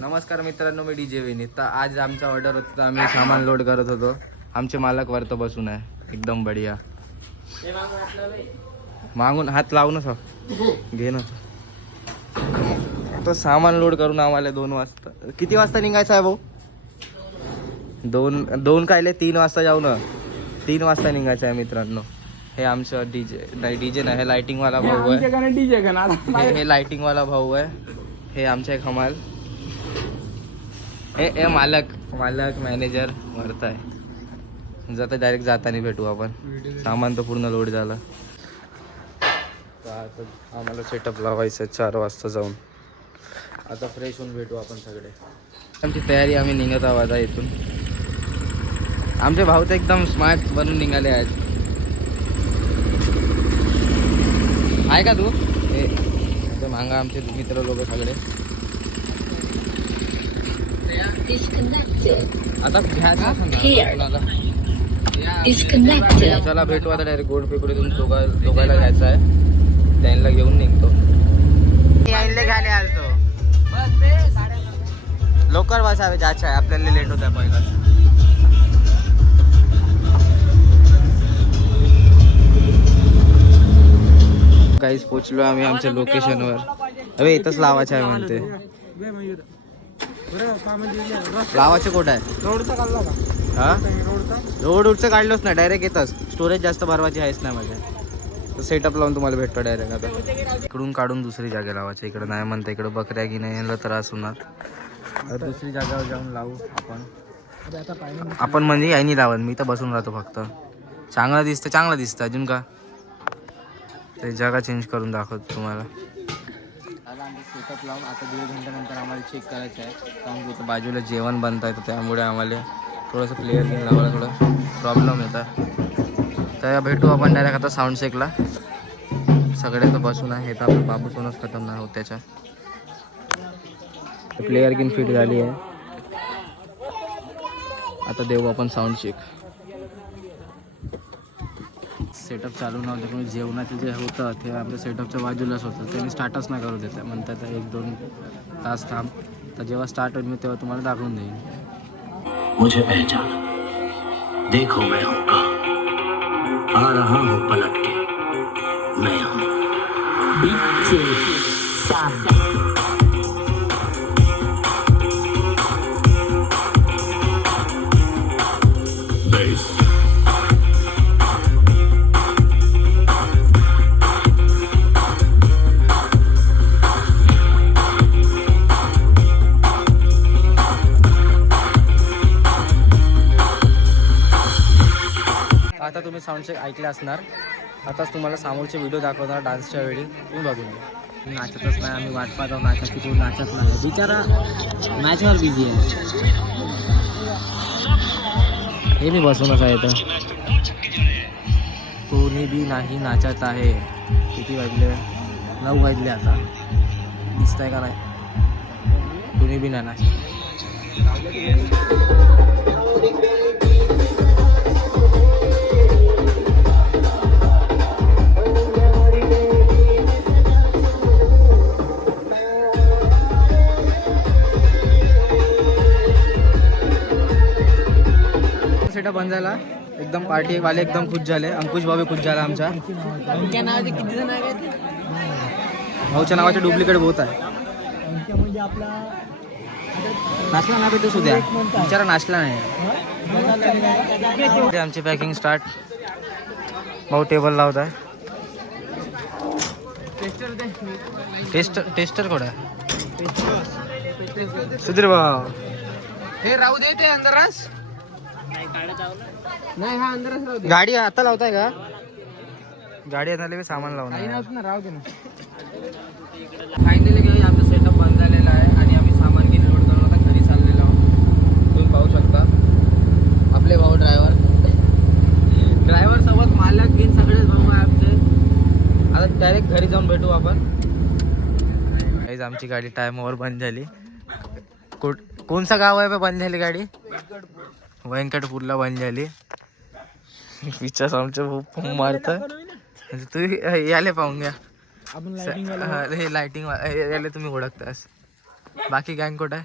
नमस्कार मित्रांनो, मी DJ विनीत. तर आज आमचा ऑर्डर होता, तर आम्ही सामान लोड करत होतो. आमचे मालक वरती बसून आहे, एकदम बढिया. मागून हात लावूनच घे ना. तर सामान लोड करून आम्हाला 2 वाजता, किती वाजता निघायचं आहे भाऊ? 2 कायले 3 वाजता जाऊ ना. 3 वाजता निघायचं आहे मित्रांनो. हे आमचं डीजे नाही, हे लाइटिंग वाला भाऊ आहे. हे लाइटिंग वाला भाऊ आहे. हे आमचे हमाल, हे मालक मॅनेजर वरत आहे. जाता डायरेक्ट जाताना भेटू आपण. सामान तर पूर्ण लोड झालं. आता आम्हाला सेटअप लावायचं 4 वाजता जाऊन. आता फ्रेश होऊन भेटू आपण सगळे. आमची तयारी, आम्ही निघत आहोत आता इथून. आमचे भाऊ तर एकदम स्मार्ट बनून निघाले आहेत. आहे का तू? हे मागा आमचे मित्र लोक सगळे. आता चला भेटू आता डायरेक्ट गोड फेकुरीतून दोघायला जायचं आहे. त्यांना घेऊन निघतो. घाले आलतो लवकर बसावे, जायचं आहे आपल्याला, लेट होत आहे पहिला. काहीच पोचलो आम्ही आमच्या लोकेशनवर. अरे इथंच लावायचं आहे म्हणते. लावायचं कुठं आहे? हा, रोडचं काढलोच नाही, डायरेक्ट येतच. स्टोरेज जास्त भरवायची आहेच नाही माझ्या. सेटअप लावून तुम्हाला भेटतो डायरेक्ट. आता इकडून काढून दुसरी जागा लावायची. इकडं नाही म्हणता, इकडं बकऱ्या की नाही यायला त्रास होणार. दुसरी जागावर जाऊन लावू आपण म्हणजे यायनी लावत. मी तर बसून राहतो फक्त. चांगलं दिसतं अजून का. ते जागा चेंज करून दाखवतो तुम्हाला. आता आमचं सेटअप लावून आता 1.5 घंट्यानंतर आम्हाला चेक करायचं आहे. कारण की बाजूला जेवण बनत आहे, तर त्यामुळे आम्हाला थोडंसं क्लिअर घेऊन लावायला थोडं प्रॉब्लेम येतात. तर भेटू आपण डायरेक्ट आता साऊंड चेकला. सगळे तर बसून आहे, तर आपलं बाबूसोनच खतम नाही होत त्याच्या. प्लेयर घेऊन फिट झाली आहे. आता देऊ आपण साऊंड चेक. सेटअप चालू नव्हतं, जेवणाचं जे होतं ते आपल्या सेटअपच्या बाजूलाच होतं. त्यांनी स्टार्टच नाही करू देतं. म्हणतात 1-2 तास थांब. तर जेव्हा स्टार्ट होईल मी तेव्हा तुम्हाला दाखवून देईन. मुझे पहचान, देखो मैं हूँ आ रहा हूँ पलट के, मैं हूँ आता तुम्ही साऊंड चेक ऐकले असणार. आताच तुम्हाला समोरचे व्हिडिओ दाखवणार डान्सच्या वेळी, तुम्ही बघून घ्या. नाचतच नाही, आम्ही वाट पाहतो नाचायची, तू नाचत नाही. बिचारा मॅचवर बिझी आहे. हे मी बसूनच आहे तर. कोणी बी नाही नाचत आहे. किती वाजले? 9 वाजले आता. दिसतंय का नाही? कोणी बी नाही नाचत. सेटअप बंद झाला. एकदम पार्टी वाले एकदम खुश झाले. अंकुश भाऊ खुश झाला आमच्या. भाऊच्या नावाचे डुप्लिकेट बहुत आहे. नाचला ना भेटू सुद्या, बिचारा नाचला नाही. आमची पॅकिंग स्टार्ट. भाऊ टेबल लावत आहे. टेस्टर कोण आहे? सुधीर भाऊ, हे राहू दे ते अंदरच. नाही हा अंदरच. गाडी आता लावताय का? गाडी आणायला सामान लावणार. राहू दे ना. फायनली घेऊन आमचं सेटअप बंद झालेला आहे आणि आम्ही सामान घेऊन लोड करून आता घरी चाललेलो आहोत. तुम्ही पाहू शकता आपले भाऊ ड्रायव्हर सोबत मालक घेऊन सगळेच भाऊ आहे आमचे. आता डायरेक्ट घरी जाऊन भेटू आपण. आमची गाडी टायमावर बंद झाली. कोणसा गाव आहे बंद झाली गाडी? व्यंकटपूरला बंद झाली. विचार आमच्या भाऊ मारत. तू याले पाहून घ्या. हे लाइटिंग याले तुम्ही ओळखतास. बाकी गँग कुठं आहे?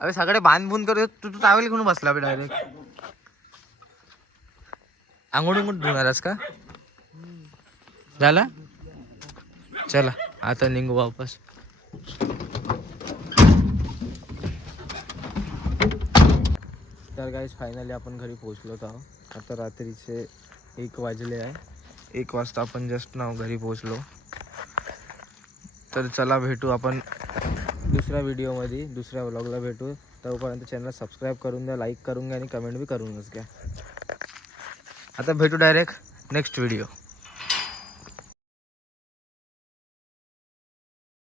अरे सगळे बांधबून करत तू तू टावेल घेऊन बसला डायरेक्ट. आंघोळ धुणारस का झाला. चला आता निघू वापस. तर गाईस फायनली आपण घरी पोहोचलो आहोत. आता रात्रीचे 1 वाजले आहे. 1 वाजता आपण जस्ट नाव घरी पोहोचलो. तर चला भेटू आपण दुसऱ्या व्हिडिओमध्ये, दुसऱ्या व्लॉगला भेटू. तोपर्यंत चॅनल सबस्क्राईब करून द्या, लाईक करून घ्या आणि कमेंट बी करूनच घ्या. आता भेटू डायरेक्ट नेक्स्ट व्हिडिओ.